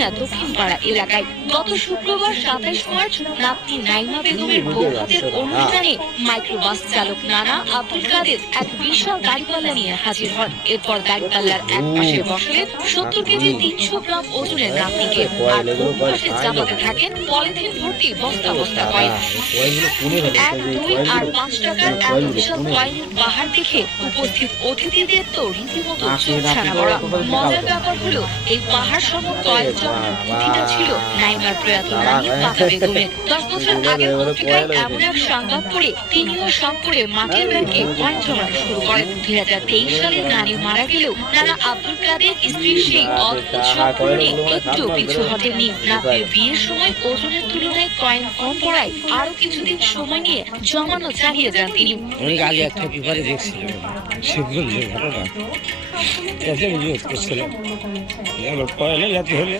Begonia দক্ষিণ পাড়া এলাকায়। গত শুক্রবার 27 মার্চ নাতনি নাইমা বেগমের বৌভাতের অনুষ্ঠানে মাইক্রোবাস চালক নানা আব্দুল কাদের এক বিশাল দাঁড়িপাল্লা নিয়ে হাজির হন। এরপর দাঁড়িপাল্লার এক পাশে বসালেন 70 কেজি 300 গ্রাম ওজনের নাতনিকে, আর অন্য পাশে চাপাতে থাকেন পলিথিন ভর্তি বস্তা বস্তা কয়েন। 1, 2 আর 5 টাকার এত বিশাল কয়েনের পাহাড় দেখে উপস্থিত অতিথিদের তো রীতিমতো চোখ ছানা পড়া। মজার ব্যাপার হলো এই পাহাড় সম কয়েন জমানোর বুদ্ধিটা ছিল নাইমার প্রয়াত নানি পাতা বেগমের। 10 বছর আগে পত্রিকায় এমন এক সংবাদ পড়ে তিনিও শখ করে মাটির ব্যাংকে কয়েন জমানো শুরু করেন। 2023 সালে নানি মারা গেলেও নানা আব্দুল কাদের স্ত্রীর সেই অদ্ভুত শখ পূরণে একটু পিছু হটেননি। নাতির বিয়ের সময় ওজনের তুলনায় কয়েন কম পড়ায় আরো কিছুদিন সময় নিয়ে জমানো চালিয়ে যান তিনি। অনেক আগে একটা পেপারে দেখছিলাম শিবগঞ্জের ঘটনা, এতে নিয়োগ করছিলাম। কয়েলে যাতে হলে